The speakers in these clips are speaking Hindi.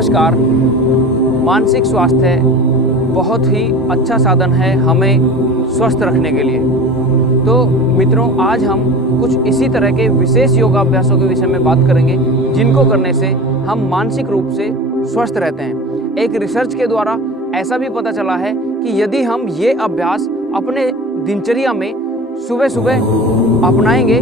नमस्कार। मानसिक स्वास्थ्य बहुत ही अच्छा साधन है हमें स्वस्थ रखने के लिए। तो मित्रों, आज हम कुछ इसी तरह के विशेष योगाभ्यासों के विषय में बात करेंगे जिनको करने से हम मानसिक रूप से स्वस्थ रहते हैं। एक रिसर्च के द्वारा ऐसा भी पता चला है कि यदि हम ये अभ्यास अपने दिनचर्या में सुबह सुबह अपनाएंगे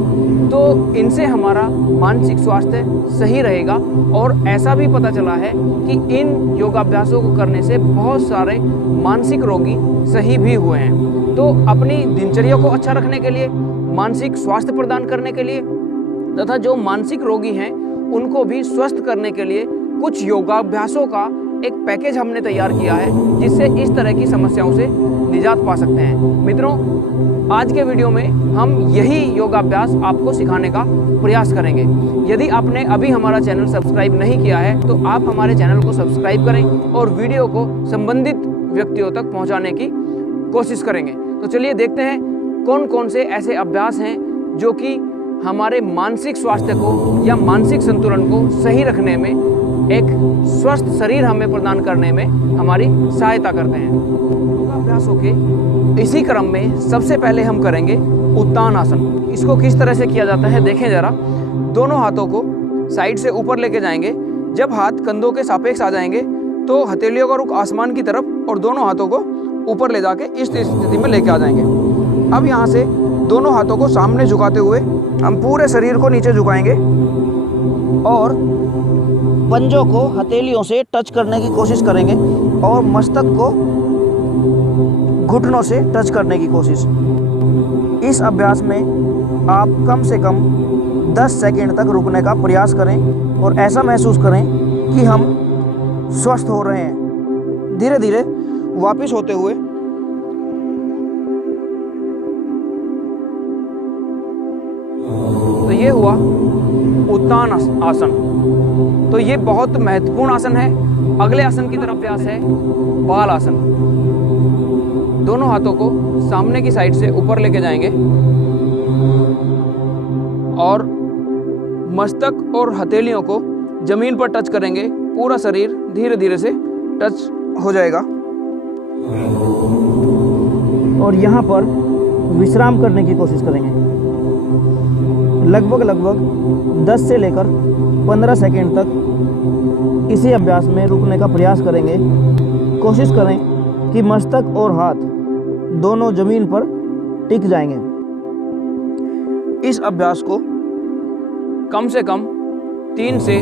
तो इनसे हमारा मानसिक स्वास्थ्य सही रहेगा। और ऐसा भी पता चला है कि इन योगाभ्यासों को करने से बहुत सारे मानसिक रोगी सही भी हुए हैं। तो अपनी दिनचर्या को अच्छा रखने के लिए, मानसिक स्वास्थ्य प्रदान करने के लिए तथा जो मानसिक रोगी हैं उनको भी स्वस्थ करने के लिए कुछ योगाभ्यासों का एक पैकेज हमने तैयार किया है जिससे इस तरह की समस्याओं से निजात पा सकते हैं। मित्रों, आज के वीडियो में हम यही योगाभ्यास आपको सिखाने का प्रयास करेंगे। यदि आपने अभी हमारा चैनल सब्सक्राइब नहीं किया है तो आप हमारे चैनल को सब्सक्राइब करें और वीडियो को संबंधित व्यक्तियों तक पहुंचाने की कोशिश करेंगे। तो चलिए देखते हैं कौन कौन से ऐसे अभ्यास हैं जो कि हमारे मानसिक स्वास्थ्य को या मानसिक संतुलन को सही रखने में, एक स्वस्थ शरीर हमें प्रदान करने में हमारी सहायता करते हैं। योगाभ्यासों के इसी क्रम में सबसे पहले हम करेंगे उत्तान आसन। इसको किस तरह से किया जाता है देखें जरा। दोनों हाथों को साइड से ऊपर लेके जाएंगे। जब हाथ कंधों के सापेक्ष आ जाएंगे तो हथेलियों का रुख आसमान की तरफ और दोनों हाथों को ऊपर ले जाके इस स्थिति में लेके आ जाएंगे। अब यहाँ से दोनों हाथों को सामने झुकाते हुए हम पूरे शरीर को नीचे झुकाएंगे और पंजों को हथेलियों से टच करने की कोशिश करेंगे और मस्तक को घुटनों से टच करने की कोशिश। इस अभ्यास में आप कम से कम 10 सेकंड तक रुकने का प्रयास करें और ऐसा महसूस करें कि हम स्वस्थ हो रहे हैं। धीरे धीरे वापस होते हुए तो ये हुआ उत्तान आसन। तो ये बहुत महत्वपूर्ण आसन है। अगले आसन की तरफ अभ्यास है बाल आसन। दोनों हाथों को सामने की साइड से ऊपर लेके जाएंगे और मस्तक और हथेलियों को जमीन पर टच करेंगे। पूरा शरीर धीरे धीरे से टच हो जाएगा और यहाँ पर विश्राम करने की कोशिश करेंगे। लगभग 10 से लेकर 15 सेकंड तक इसी अभ्यास में रुकने का प्रयास करेंगे। कोशिश करें कि मस्तक और हाथ दोनों जमीन पर टिक जाएंगे। इस अभ्यास को कम से कम 3 से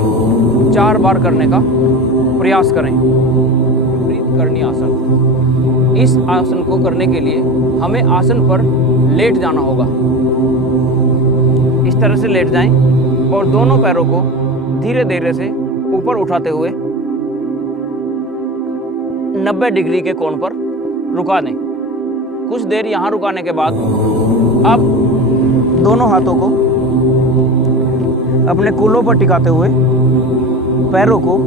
4 बार करने का प्रयास करें। करनी आसन। इस आसन को करने के लिए हमें आसन पर लेट जाना होगा। इस तरह से लेट जाएं और दोनों पैरों को धीरे धीरे से ऊपर उठाते हुए 90 डिग्री के कोण पर रुका दें। कुछ देर यहाँ रुकाने के बाद अब दोनों हाथों को अपने कूल्हों पर टिकाते हुए पैरों को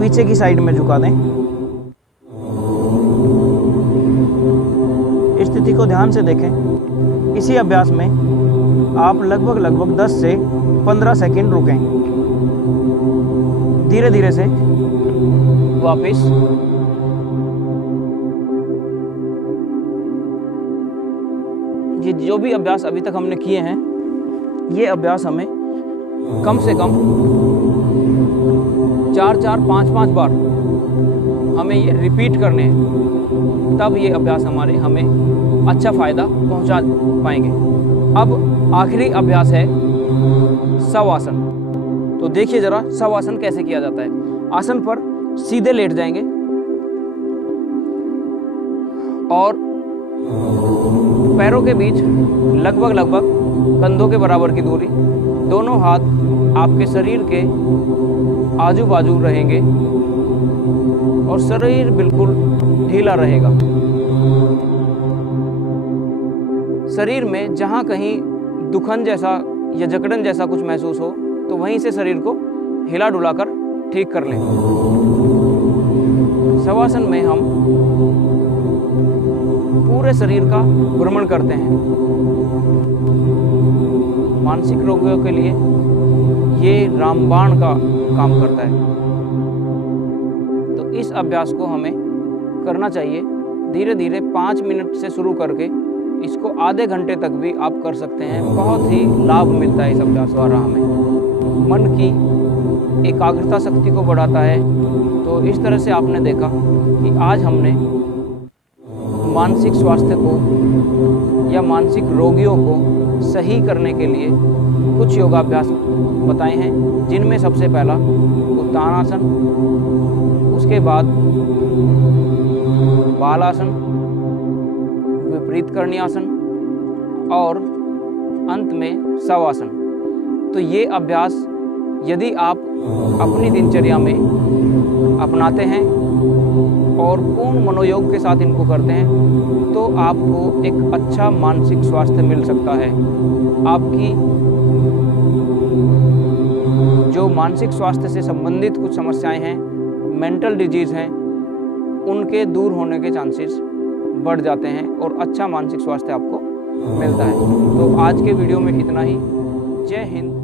पीछे की साइड में झुका दें। स्थिति को ध्यान से देखें। इसी अभ्यास में आप लगभग 10 से 15 सेकंड रुकें। धीरे धीरे से वापस ये जो भी अभ्यास अभी तक हमने किए हैं, ये अभ्यास हमें कम से कम 4-4, 5-5 बार हमें ये रिपीट करने हैं। तब ये अभ्यास हमें अच्छा फ़ायदा पहुंचा पाएंगे। अब आखिरी अभ्यास है शवासन। तो देखिए जरा शवासन कैसे किया जाता है। आसन पर सीधे लेट जाएंगे और पैरों के बीच लगभग कंधों के बराबर की दूरी, दोनों हाथ आपके शरीर के आजू बाजू रहेंगे और शरीर बिल्कुल ढीला रहेगा। शरीर में जहाँ कहीं दुखन जैसा या जकड़न जैसा कुछ महसूस हो तो वहीं से शरीर को हिला डुलाकर ठीक कर लें। शवासन में हम पूरे शरीर का भ्रमण करते हैं। मानसिक रोगियों के लिए ये रामबाण का काम करता है। इस अभ्यास को हमें करना चाहिए। धीरे धीरे 5 मिनट से शुरू करके इसको आधे घंटे तक भी आप कर सकते हैं। बहुत ही लाभ मिलता है इस अभ्यास द्वारा हमें। मन की एकाग्रता शक्ति को बढ़ाता है। तो इस तरह से आपने देखा कि आज हमने मानसिक स्वास्थ्य को या मानसिक रोगियों को सही करने के लिए कुछ योगाभ्यास बताए हैं, जिनमें सबसे पहला उत्तानासन, उसके बाद बालासन, विपरीत करणी आसन और अंत में शवासन। तो ये अभ्यास यदि आप अपनी दिनचर्या में अपनाते हैं और पूर्ण मनोयोग के साथ इनको करते हैं तो आपको एक अच्छा मानसिक स्वास्थ्य मिल सकता है। आपकी जो मानसिक स्वास्थ्य से संबंधित कुछ समस्याएं हैं, मेंटल डिजीज़ हैं, उनके दूर होने के चांसेस बढ़ जाते हैं और अच्छा मानसिक स्वास्थ्य आपको मिलता है। तो आज के वीडियो में इतना ही। जय हिंद।